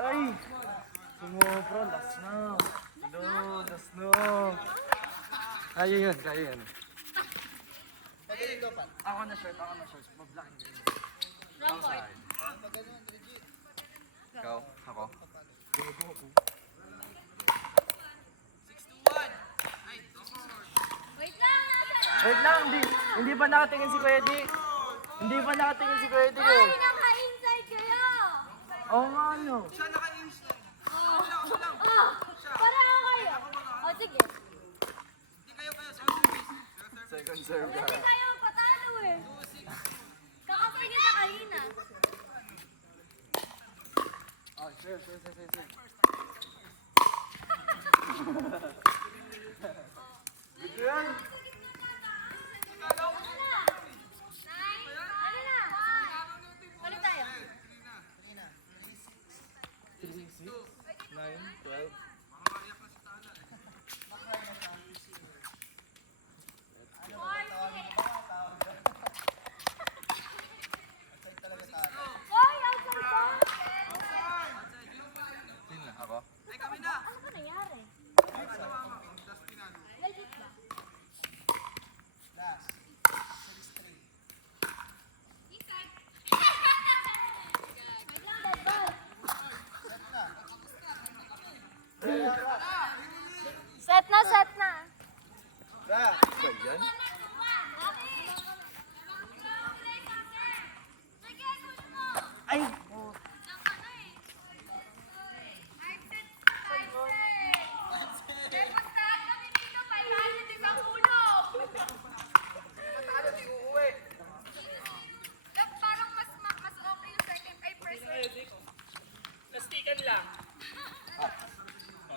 Ay! Sumobra, last na. No, last na. Kaya yun, kaya yun. Ako na short. Mablocking yun. Wrong court. Ikaw? Ako? Wait lang, nasa. Wait lang, hindi pa nakatingin si Kuya Di. Hindi pa nakatingin si Kuya Di. Ay, naka-inside kayo. Oo nga, no. Para kayo. O, sige. Second serve Hindi kayo patalo eh. Kakatingin na kanina. Oh, sure. Ano na? Ano tayo? 9, 12. Hoy, outside ba? Yun na. Ako? Ano ba nangyari? Legit ba? Wait lang, dead ball. Set na. Ra! Ba yan?